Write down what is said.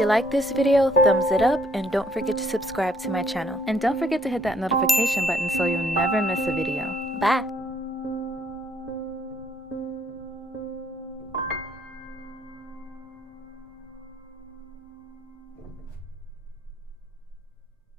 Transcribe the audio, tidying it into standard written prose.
you like this video, thumbs it up, and don't forget to subscribe to my channel. And don't forget to hit that notification button so you'll never miss a video. Bye!